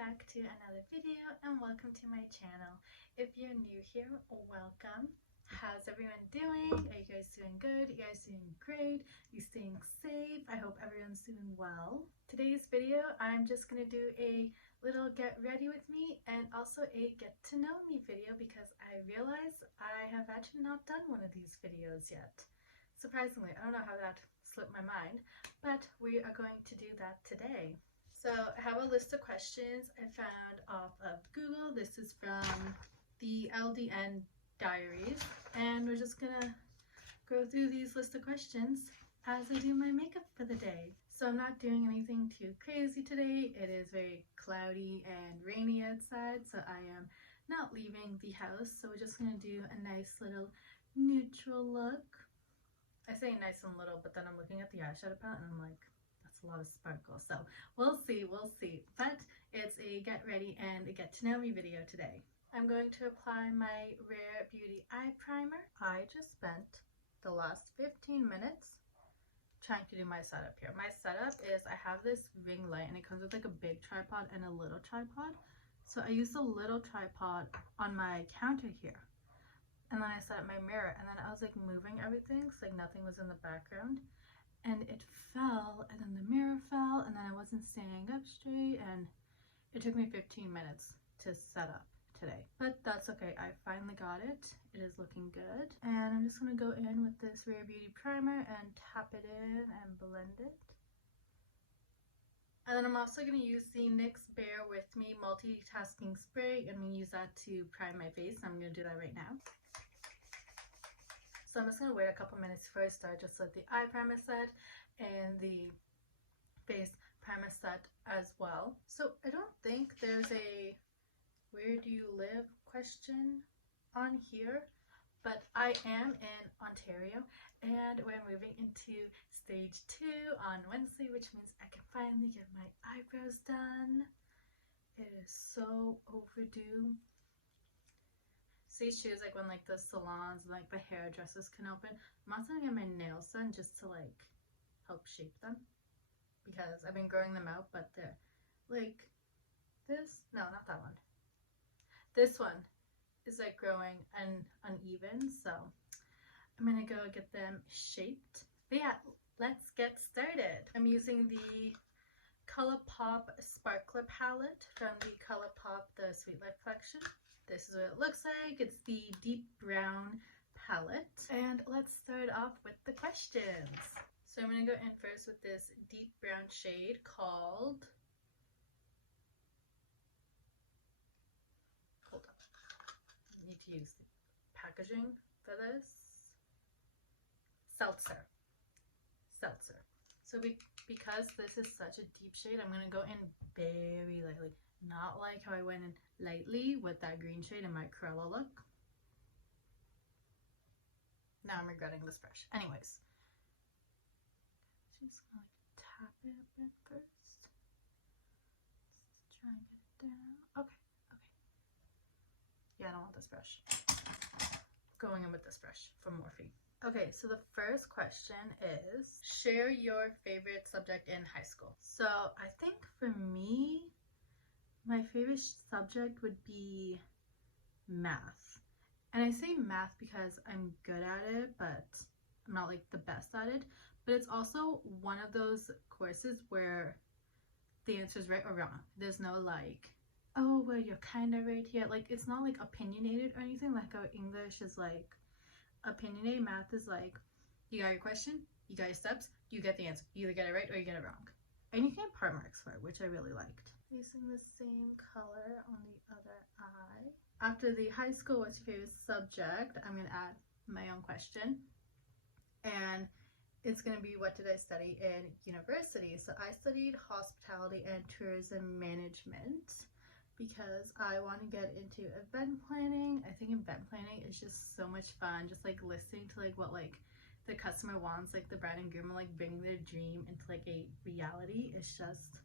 back to another video and welcome to my channel. If you're new here, welcome. How's everyone doing? Are you guys doing good? You guys doing great? You staying safe? I hope everyone's doing well. Today's video, I'm just gonna do a little get ready with me and also a get to know me video because I realized I have actually not done one of these videos yet. Surprisingly, I don't know how that slipped my mind, but we are going to do that today. So I have a list of questions I found off of Google. This is from the LDN Diaries, and we're just gonna go through these list of questions as I do my makeup for the day. So I'm not doing anything too crazy today. It is very cloudy and rainy outside, so I am not leaving the house. So we're just gonna do a nice little neutral look. I say nice and little, but then I'm looking at the eyeshadow palette and I'm like, that's a lot of sparkle. So we'll see. But it's a get ready and a get to know me video today. I'm going to apply my Rare Beauty Eye Primer. I just spent the last 15 minutes trying to do my setup here. My setup is I have this ring light and it comes with like a big tripod and a little tripod. So I use the little tripod on my counter here. And then I set up my mirror and then I was like moving everything so like nothing was in the background. And it fell and then the mirror fell and then I wasn't standing up straight and it took me 15 minutes to set up today. But that's okay, I finally got it. It is looking good. And I'm just gonna go in with this Rare Beauty primer and tap it in and blend it. And then I'm also going to use the NYX Bare With Me Multitasking Spray. I'm going to use that to prime my face. I'm going to do that right now. So I'm just going to wait a couple minutes before I start, just to let the eye primer set and the face primer set as well. So I don't think there's a where do you live question on here. But I am in Ontario and we're moving into stage 2 on Wednesday, which means I can finally get my eyebrows done. It is so overdue. Stage 2 is like when like the salons and like the hairdressers can open. I'm also gonna get my nails done just to like help shape them because I've been growing them out, but they're like this. No, not that one. This one is like growing and uneven, so I'm gonna go get them shaped. But yeah, let's get started. I'm using the Colourpop Sparkler palette from the Colourpop The Sweet Life collection. This is what it looks like. It's the deep brown palette. And let's start off with the questions. So I'm gonna go in first with this deep brown shade called, hold up, I need to use the packaging for this. Seltzer. So because this is such a deep shade, I'm going to go in very lightly. Not like how I went in lightly with that green shade in my Cruella look. Now I'm regretting this brush. Anyways. Just going to like tap it a bit first. Let's try and get it down. Okay. Yeah, I don't want this brush. Going in with this brush from Morphe. Okay, so the first question is, share your favorite subject in high school. So I think for me, my favorite subject would be math. And I say math because I'm good at it, but I'm not like the best at it. But it's also one of those courses where the answer is right or wrong. There's no like, oh, well, you're kind of right here. Like, it's not like opinionated or anything like how English is like opinionated. Math is like, you got your question, you got your steps, you get the answer. You either get it right or you get it wrong. And you can get part marks for it, which I really liked. Using the same color on the other eye. After the high school, what's your favorite subject? I'm going to add my own question. And it's going to be, what did I study in university? So I studied hospitality and tourism management because I want to get into event planning. I think event planning is just so much fun. Just like listening to like what like the customer wants, like the bride and groom, like bringing their dream into like a reality. It's just,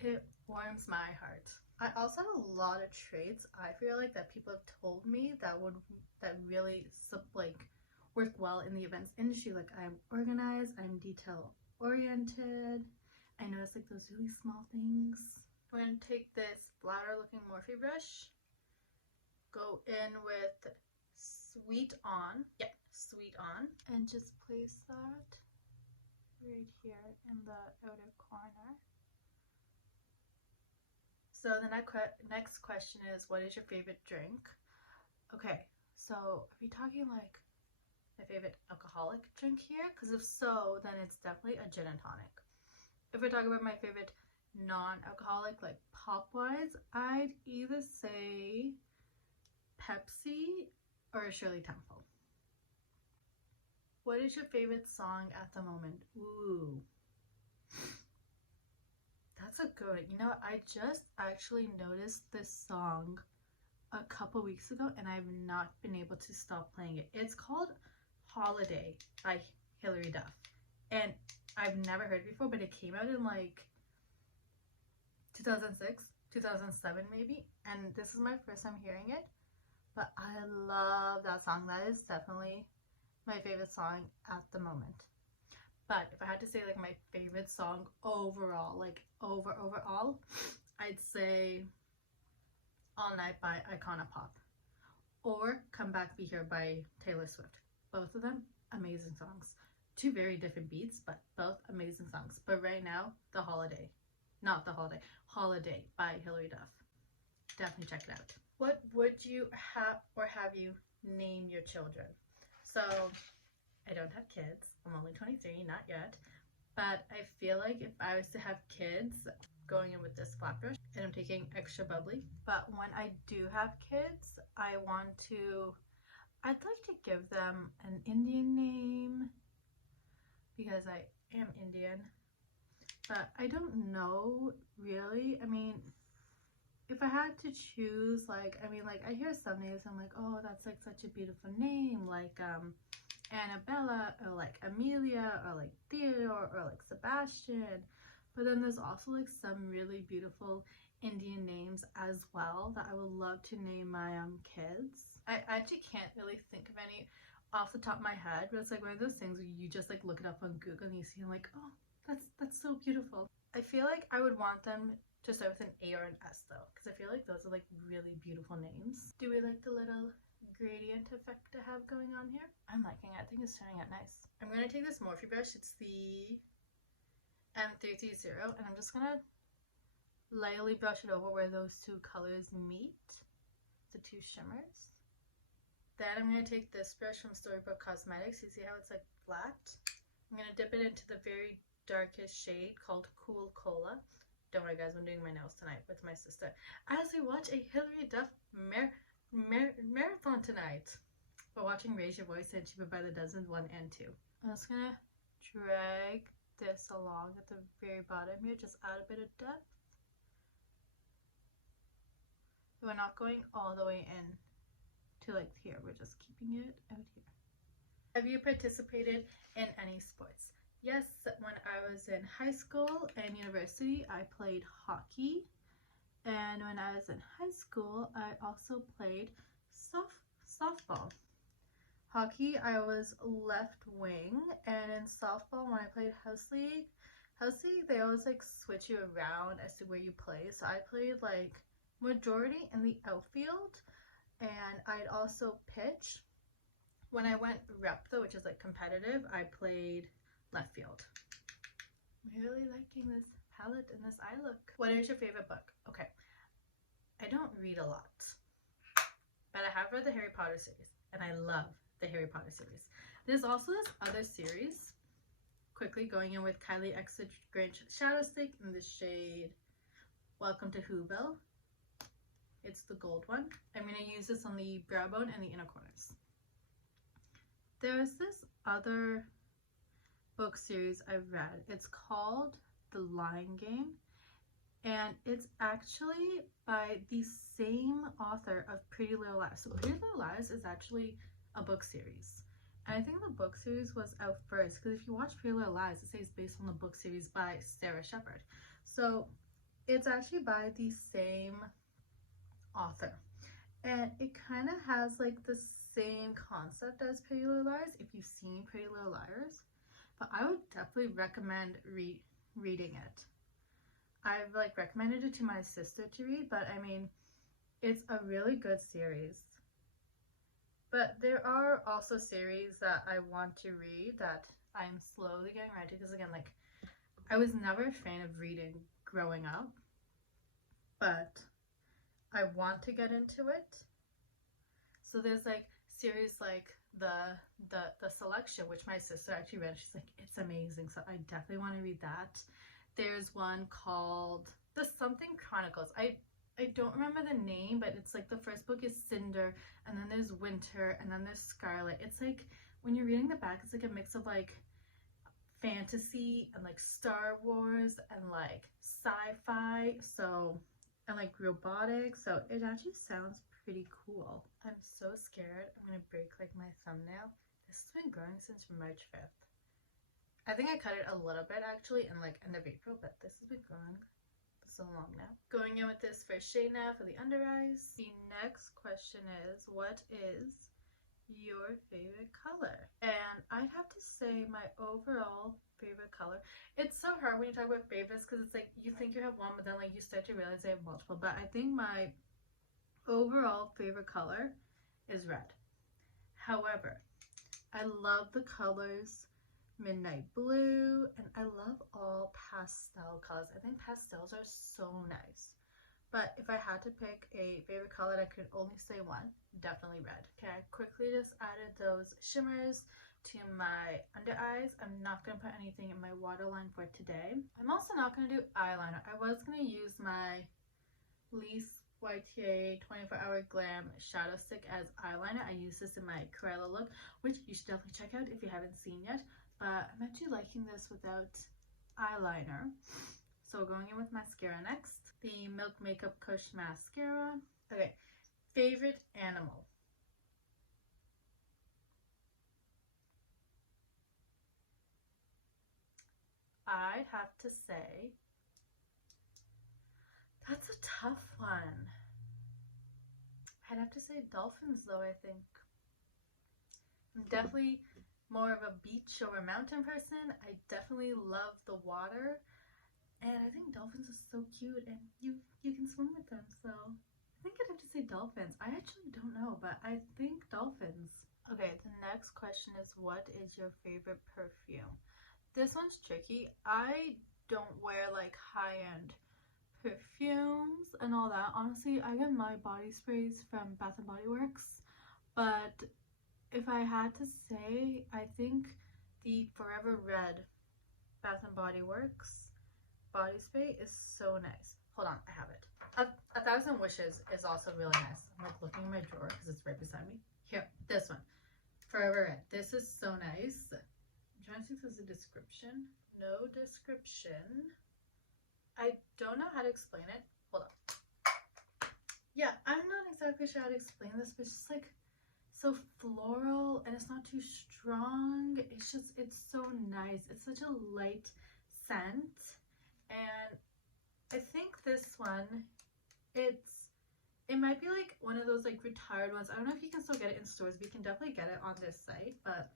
it warms my heart. I also have a lot of traits I feel like that people have told me that really like work well in the events industry. Like I'm organized, I'm detail oriented. I notice like those really small things I'm going to take this flatter looking Morphe brush, go in with Sweet On, yeah, Sweet On, and just place that right here in the outer corner. So the next question is, what is your favorite drink? Okay, so are we talking like my favorite alcoholic drink here? Because if so, then it's definitely a gin and tonic. If we're talking about my favorite non-alcoholic, like pop-wise, I'd either say Pepsi or Shirley Temple. What is your favorite song at the moment? Ooh, that's a good. You know, I just actually noticed this song a couple weeks ago and I've not been able to stop playing it. It's called Holiday by Hilary Duff, and I've never heard it before, but it came out in like 2006, 2007 maybe, and this is my first time hearing it, but I love that song. That is definitely my favorite song at the moment. But if I had to say like my favorite song overall, like overall, I'd say All Night by Pop or Come Back Be Here by Taylor Swift. Both of them amazing songs. Two very different beats, but both amazing songs. But right now, Holiday by Hilary Duff. Definitely check it out. What would you have you name your children? So I don't have kids. I'm only 23, not yet. But I feel like if I was to have kids, going in with this flat brush, and I'm taking extra bubbly. But when I do have kids, I'd like to give them an Indian name because I am Indian. But I don't know really. I mean, if I had to choose, like, I hear some names, I'm like, oh, that's like such a beautiful name, like Annabella, or like Amelia, or like Theodore, or like Sebastian. But then there's also like some really beautiful Indian names as well that I would love to name my kids. I actually can't really think of any off the top of my head, but it's like one of those things where you just like look it up on Google and you see, I'm like, oh, that's so beautiful. I feel like I would want them to start with an A or an S though, because I feel like those are like really beautiful names. Do we like the little gradient effect I have going on here? I'm liking it. I think it's turning out nice. I'm going to take this Morphe brush. It's the M330, and I'm just going to lightly brush it over where those two colors meet, the two shimmers. Then I'm going to take this brush from Storybook Cosmetics. You see how it's like flat? I'm going to dip it into the very darkest shade called Cool Cola. Don't worry guys, I'm doing my nails tonight with my sister as we watch a Hilary Duff marathon tonight. We're watching Raise Your Voice and Cheaper by the Dozen 1 and 2. I'm just going to drag this along at the very bottom here, just add a bit of depth. We're not going all the way in to like here, we're just keeping it out here. Have you participated in any sports? Yes, when I was in high school and university, I played hockey. And when I was in high school, I also played softball. Hockey, I was left wing, and in softball, when I played house league, they always like switch you around as to where you play. So I played like majority in the outfield, and I'd also pitch. When I went rep though, which is like competitive, I played left field. I'm really liking this palette and this eye look. What is your favorite book? Okay, I don't read a lot, but I have read the Harry Potter series, and I love the Harry Potter series. There's also this other series, quickly going in with Kylie X Grinch Shadow Stick in the shade Welcome to Whoville. It's the gold one. I'm going to use this on the brow bone and the inner corners. There's this other book series I've read. It's called The Lying Game, and it's actually by the same author of Pretty Little Lies. So Pretty Little Lies is actually a book series, and I think the book series was out first, because if you watch Pretty Little Lies, it says based on the book series by Sarah Shepard. So it's actually by the same author, and it kind of has like the same concept as Pretty Little Liars if you've seen Pretty Little Liars, but I would definitely recommend reading it. I've like recommended it to my sister to read, but I mean, it's a really good series. But there are also series that I want to read that I'm slowly getting ready, because again, like, I was never a fan of reading growing up, but I want to get into it. So there's like series like the Selection, which my sister actually read. She's like, it's amazing, so I definitely want to read that. There's one called The Something Chronicles. I don't remember the name, but it's like the first book is Cinder, and then there's Winter, and then there's Scarlet. It's like, when you're reading the back, it's like a mix of like fantasy and like Star Wars and like sci-fi, so, and like robotics, so it actually sounds pretty cool. I'm so scared I'm gonna break like my thumbnail. This has been growing since March 5th. I think I cut it a little bit actually in like end of April, but this has been growing so long now. Going in with this first shade now for the under eyes. The next question is, what is your favorite color? And I'd have to say my overall favorite color. It's so hard when you talk about favorites, because it's like you think you have one, but then like you start to realize I have multiple. But I think my overall favorite color is red. However, I love the colors Midnight Blue, and I love all pastel colors. I think pastels are so nice. But if I had to pick a favorite color, I could only say one, definitely red. Okay, I quickly just added those shimmers to my under eyes. I'm not going to put anything in my waterline for today. I'm also not going to do eyeliner. I was going to use my Lease YTA 24-Hour Glam Shadow Stick as eyeliner. I use this in my Cruella look, which you should definitely check out if you haven't seen yet. But I'm actually liking this without eyeliner. So going in with mascara next. The Milk Makeup KUSH mascara. Okay, favorite animal. I'd have to say, that's a tough one. I'd have to say dolphins though, I think. I'm definitely more of a beach or a mountain person. I definitely love the water, and I think dolphins are so cute, and you can swim with them, so I think I'd have to say dolphins. I actually don't know, but I think dolphins. Okay, the next question is, what is your favorite perfume? This one's tricky. I don't wear like high-end perfumes and all that. Honestly, I get my body sprays from Bath and Body Works, but if I had to say, I think the Forever Red Bath and Body Works body spray is so nice. Hold on, I have it. A Thousand Wishes is also really nice. I'm like looking in my drawer because it's right beside me. Here, this one, Forever Red. This is so nice. I'm trying to see if there's a description. No description. I don't know how to explain it. Hold on. Yeah, I'm not exactly sure how to explain this, but it's just like so floral, and it's not too strong. It's just, it's so nice. It's such a light scent, and I think this one, it might be like one of those like retired ones. I don't know if you can still get it in stores, but you can definitely get it on this site. But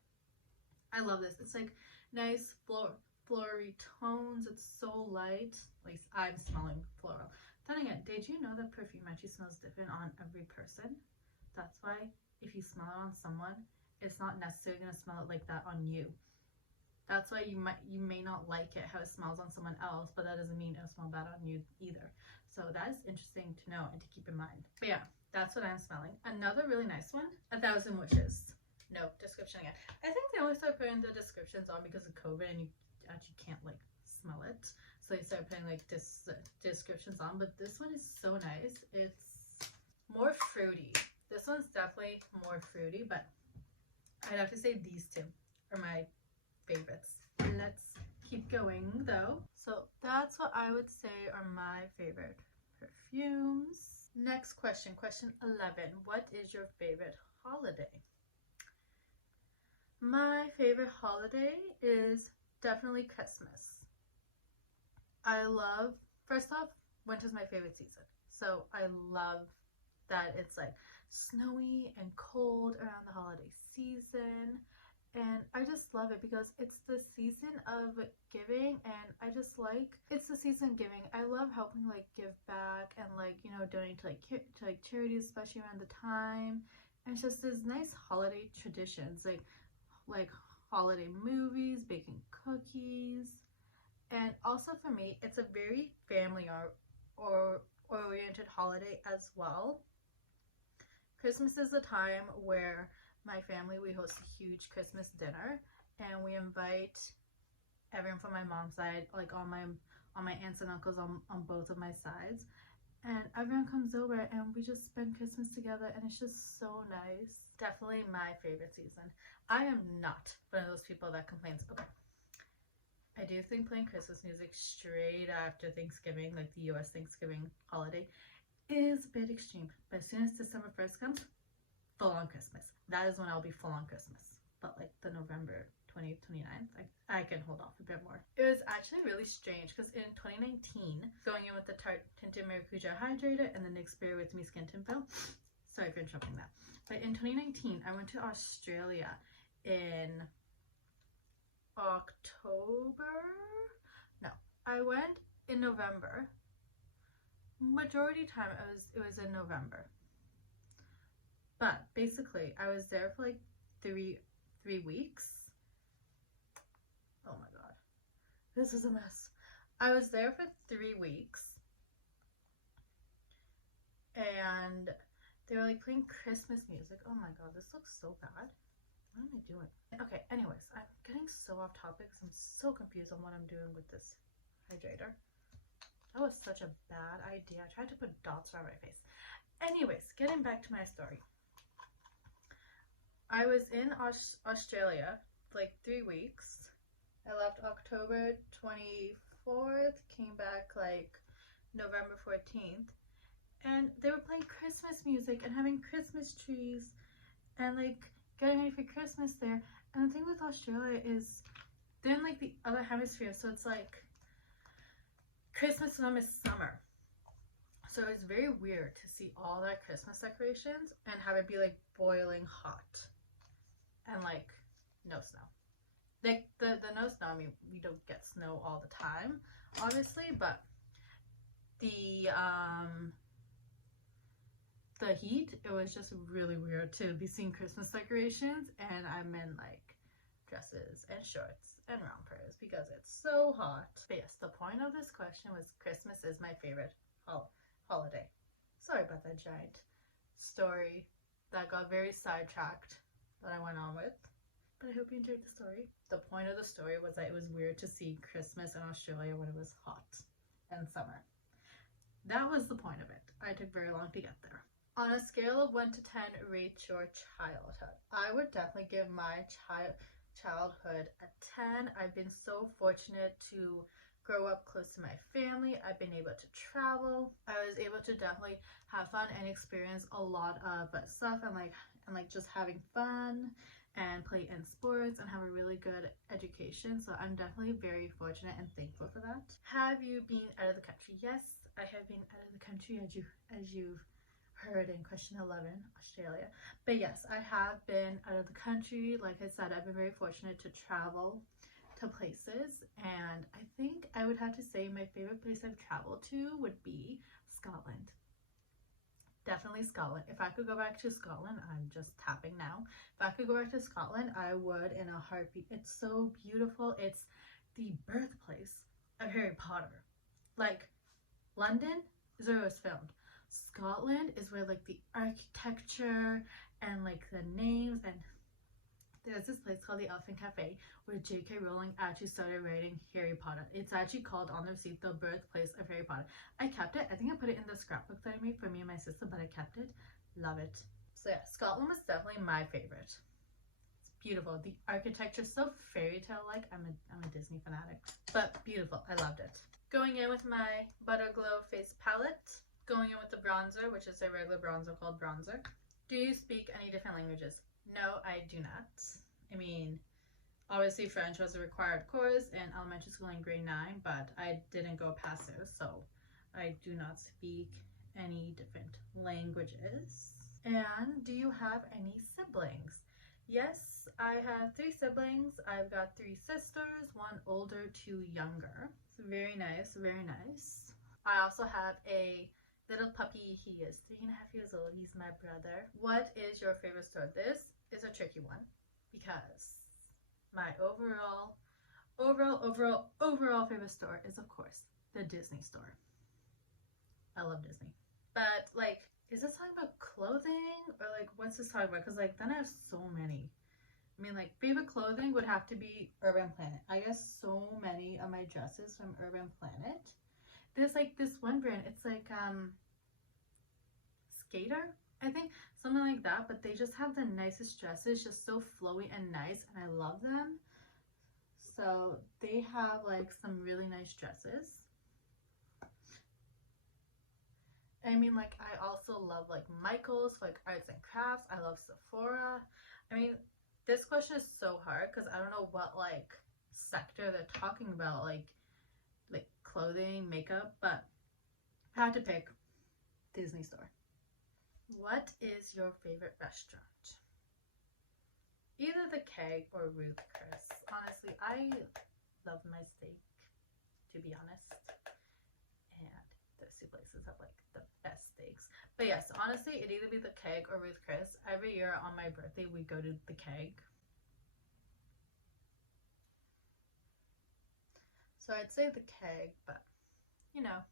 I love this. It's like nice floral tones. It's so light. At least I'm smelling floral. Then again, did you know that perfume actually smells different on every person? That's why if you smell it on someone, it's not necessarily going to smell it like that on you. That's why you may not like it how it smells on someone else, but that doesn't mean it'll smell bad on you either. So that is interesting to know and to keep in mind. But yeah, that's what I'm smelling. Another really nice one, A Thousand Wishes. No description again. I think they only started putting the descriptions on because of COVID, and you actually can't like smell it. So they started putting like descriptions on. But this one is so nice. It's more fruity. This one's definitely more fruity, but I'd have to say these two are my favorites. Let's keep going though. So that's what I would say are my favorite perfumes. Next question, question 11. What is your favorite holiday? My favorite holiday is definitely Christmas. I love, first off, winter's my favorite season. So I love that it's like snowy and cold around the holiday season, and I just love it because it's the season of giving, and I just like, it's the season of giving. I love helping like give back and like, you know, donate to like charities, especially around the time. And it's just this nice holiday traditions, like holiday movies, baking cookies. And also for me, it's a very family or oriented holiday as well. Christmas is the time where my family, we host a huge Christmas dinner, and we invite everyone from my mom's side, like all my aunts and uncles on both of my sides, and everyone comes over and we just spend Christmas together, and it's just so nice. Definitely my favorite season. I am not one of those people that complains. Okay, I do think playing Christmas music straight after Thanksgiving, like the US Thanksgiving holiday, is a bit extreme, but as soon as December 1st comes, full on Christmas. That is when I'll be full on Christmas. But like the November 20th, 29th, I can hold off a bit more. It was actually really strange because in 2019, going in with the Tarte Maracuja Tinted Hydrator and the NYX Bare With Me Skin Tint Film. Sorry for interrupting that. But in 2019, I went to Australia in October? No, I went in November. Majority time it was in November. But basically, I was there for like three weeks. Oh my god, this is a mess. I was there for 3 weeks, and they were like playing Christmas music. Oh my god, this looks so bad. What am I doing? Okay, anyways, I'm getting so off topic because I'm so confused on what I'm doing with this hydrator. That was such a bad idea. I tried to put dots around my face. Anyways, getting back to my story. I was in Australia for like 3 weeks. I left October 24th, came back like November 14th, and they were playing Christmas music and having Christmas trees and like getting ready for Christmas there. And the thing with Australia is they're in like the other hemisphere, so it's like Christmas for them is summer. So it's very weird to see all that Christmas decorations and have it be like boiling hot and like no snow. Like the no snow, I mean, we don't get snow all the time, obviously, but the heat, it was just really weird to be seeing Christmas decorations, and I'm in like dresses and shorts and rompers because it's so hot. But yes, the point of this question was Christmas is my favorite holiday. Sorry about that giant story that got very sidetracked that I went on with, but I hope you enjoyed the story. The point of the story was that it was weird to see Christmas in Australia when it was hot and summer. That was the point of it. I took very long to get there. On a scale of 1 to 10, rate your childhood. I would definitely give my childhood a 10. I've been so fortunate to grow up close to my family. I've been able to travel. I was able to definitely have fun and experience a lot of stuff and like just having fun and play in sports and have a really good education. So I'm definitely very fortunate and thankful for that. Have you been out of the country? Yes, I have been out of the country, as you've heard in question 11, Australia. But yes, I have been out of the country. Like I said, I've been very fortunate to travel to places, and I think I would have to say my favorite place I've traveled to would be Scotland. Definitely Scotland. If I could go back to Scotland, I'm just tapping now. If I could go back to Scotland, I would in a heartbeat. It's so beautiful. It's the birthplace of Harry Potter. Like, London is where it was filmed. Scotland is where like the architecture and like the names, and there's this place called the Elephant Cafe where J.K. Rowling actually started writing Harry Potter. It's actually called on the receipt the birthplace of Harry Potter. I kept it. I think I put it in the scrapbook that I made for me and my sister, but I kept it. Love it. So yeah, Scotland was definitely my favorite. It's beautiful. The architecture is so fairy tale like. I'm a Disney fanatic, but beautiful. I loved it. Going in with my Butter Glow face palette. Going in with the bronzer, which is a regular bronzer called bronzer. Do you speak any different languages? No, I do not. I mean, obviously French was a required course in elementary school in grade 9, but I didn't go past those, so I do not speak any different languages. And do you have any siblings? Yes, I have 3 siblings. I've got 3 sisters, 1 older, 2 younger. It's very nice, very nice. I also have a little puppy. He is 3.5 years old. He's my brother. What is your favorite store? This is a tricky one because my overall favorite store is, of course, the Disney store. I love Disney. But, like, is this talking about clothing or, like, what's this talking about? Because, like, then I have so many. I mean, like, favorite clothing would have to be Urban Planet. I guess so many of my dresses from Urban Planet. There's, like, this one brand. It's, like, Skater, I think. Something like that. But they just have the nicest dresses. Just so flowy and nice. And I love them. So they have, like, some really nice dresses. I mean, like, I also love, like, Michaels for, like, arts and crafts. I love Sephora. I mean, this question is so hard because I don't know what, like, sector they're talking about, like clothing, makeup, but if I had to pick, Disney store. What is your favorite restaurant? Either the Keg or Ruth Chris. Honestly, I love my steak, to be honest. And those 2 places have, like, the best steaks. But yes, honestly, it'd either be the Keg or Ruth Chris. Every year on my birthday, we go to the Keg. So I'd say the Keg, but, you know,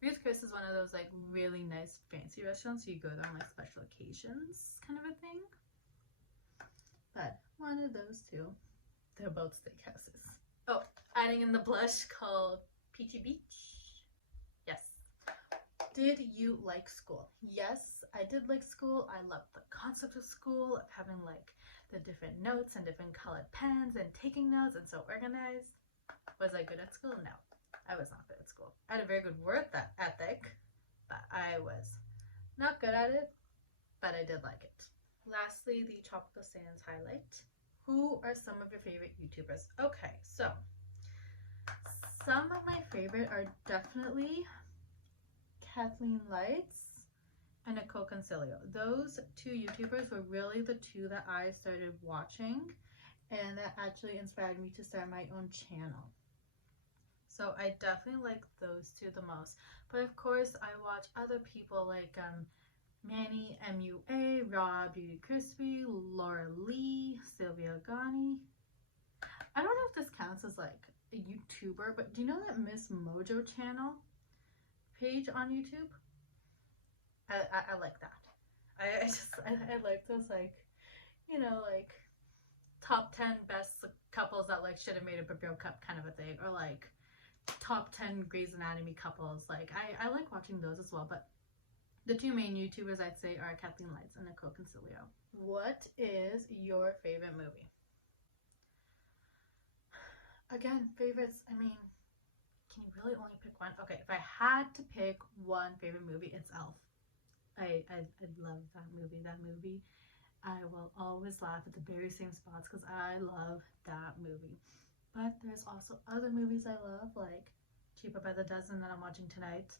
Ruth Chris is one of those, like, really nice fancy restaurants. So you go there on, like, special occasions kind of a thing. But one of those 2. They're both steakhouses. Oh, adding in the blush called Beachy Peach. Yes. Did you like school? Yes, I did like school. I loved the concept of school, of having, like, the different notes and different colored pens and taking notes and so organized. Was I good at school? No, I was not good at school. I had a very good work ethic, but I was not good at it, but I did like it. Lastly, the Tropical Sands highlight. Who are some of your favorite YouTubers? Okay, so some of my favorite are definitely Kathleen Lights and Nicole Concilio. Those 2 YouTubers were really the 2 that I started watching and that actually inspired me to start my own channel. So I definitely like those 2 the most. But of course, I watch other people like Manny MUA, Raw Beauty Crispy, Laura Lee, Sylvia Ghani. I don't know if this counts as, like, a YouTuber, but do you know that Miss Mojo channel page on YouTube? I like that. I like those, like, you know, like, top 10 best couples that, like, should have made it but broke up kind of a thing, or, like, top 10 Grey's Anatomy couples. Like, I like watching those as well, but the 2 main YouTubers I'd say are Kathleen Lights and Nicole Concilio. What is your favorite movie? Again, favorites, I mean, can you really only pick one? Okay, if I had to pick one favorite movie, it's Elf. I love that movie. I will always laugh at the very same spots because I love that movie. But there's also other movies I love, like Cheaper by the Dozen that I'm watching tonight.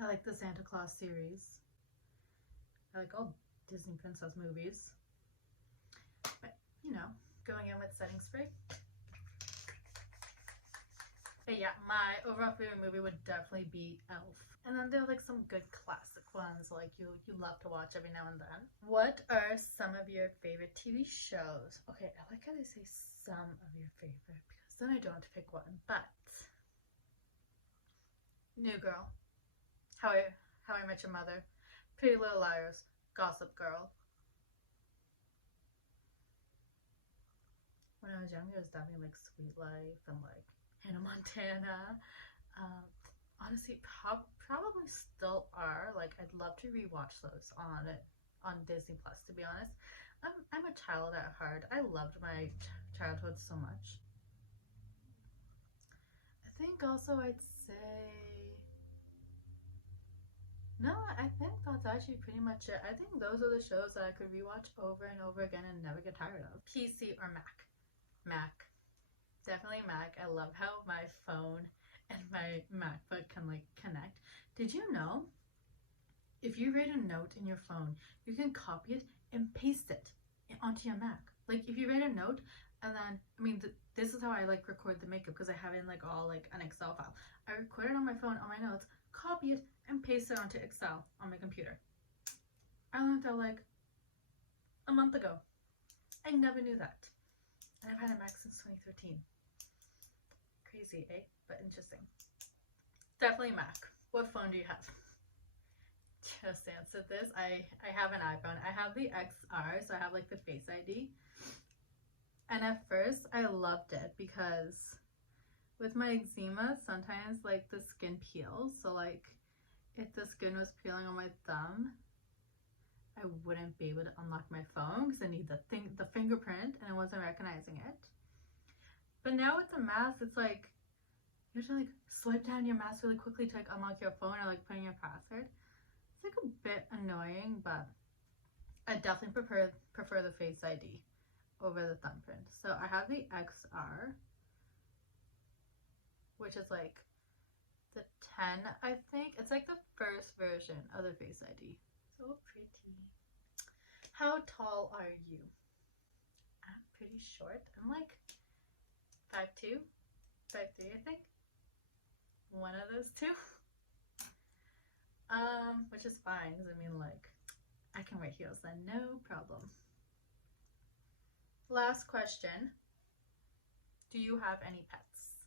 I like the Santa Claus series. I like all Disney princess movies. But, you know, going in with setting spray. But yeah, my overall favorite movie would definitely be Elf. And then there are, like, some good classic ones like you love to watch every now and then. What are some of your favorite TV shows? Okay, I like how they say some of your favorite because then I don't have to pick one. But New Girl, How I Met Your Mother, Pretty Little Liars, Gossip Girl. When I was younger, it was definitely like Sweet Life and like Hannah Montana. Honestly, probably still are. Like, I'd love to rewatch those on Disney Plus, to be honest. I'm a child at heart. I loved my childhood so much. I think also I'd say, no, I think that's actually pretty much it. I think those are the shows that I could rewatch over and over again and never get tired of. PC or Mac? Mac. Definitely Mac. I love how my phone and my MacBook can, like, connect. Did you know if you write a note in your phone, you can copy it and paste it onto your Mac. Like if you write a note and then, I mean, this is how I like record the makeup because I have it in like all like an Excel file. I record it on my phone, on my notes, copy it, and paste it onto Excel on my computer. I learned that like a month ago. I never knew that. And I've had a Mac since 2013. Crazy, eh? But interesting. Definitely Mac. What phone do you have? Just answered this. I have an iPhone. I have the XR, so I have like the Face ID. And at first I loved it because with my eczema, sometimes like the skin peels. So like if the skin was peeling on my thumb, I wouldn't be able to unlock my phone because I need the fingerprint and I wasn't recognizing it. But now with the mask, it's like you have to like swipe down your mask really quickly to like unlock your phone or like put in your password. It's like a bit annoying, but I definitely prefer the Face ID over the thumbprint. So I have the XR, which is like the 10, I think. It's like the first version of the Face ID. So pretty. How tall are you? I'm pretty short. I'm like 5'2", 5'3", I think. One of those two. Which is fine because I mean like I can wear heels then, no problem. Last question. Do you have any pets?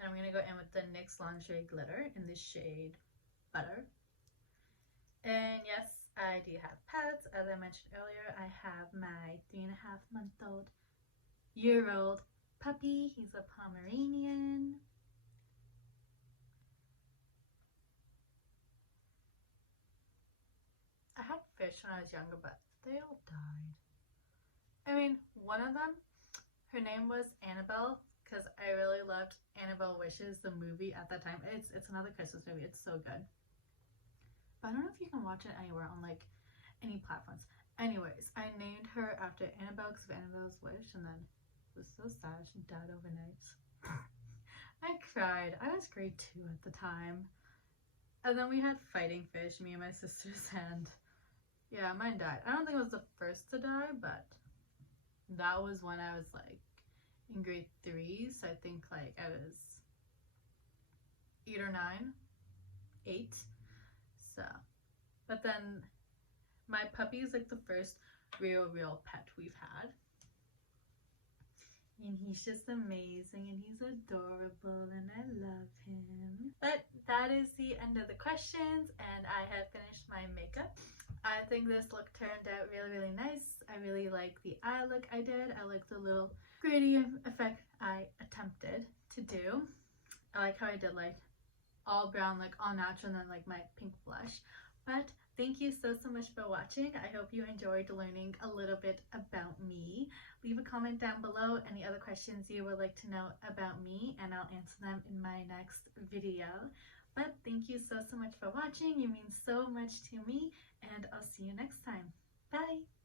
And I'm gonna go in with the NYX Lingerie Glitter in the shade Butter. And yes, I do have pets. As I mentioned earlier, I have my 3.5-year-old puppy. He's a Pomeranian. I had fish when I was younger, but they all died. I mean, one of them, her name was Annabelle, because I really loved Annabelle Wishes, the movie at that time. It's another Christmas movie. It's so good. But I don't know if you can watch it anywhere on like any platforms. Anyways, I named her after Annabelle because of Annabelle's wish, and then it was so sad she died overnight. I cried. I was grade 2 at the time. And then we had fighting fish, me and my sisters, and yeah, mine died. I don't think it was the first to die, but that was when I was like in grade 3, so I think like I was 8 or 9, 8. So, but then my puppy is like the first real pet we've had. And he's just amazing and he's adorable and I love him. But that is the end of the questions and I have finished my makeup. I think this look turned out really nice. I really like the eye look I did. I like the little gradient effect I attempted to do. I like how I did like all brown, like all natural, and then like my pink blush. But thank you so much for watching. I hope you enjoyed learning a little bit about me. Leave a comment down below any other questions you would like to know about me and I'll answer them in my next video. But thank you so much for watching. You mean so much to me and I'll see you next time. Bye!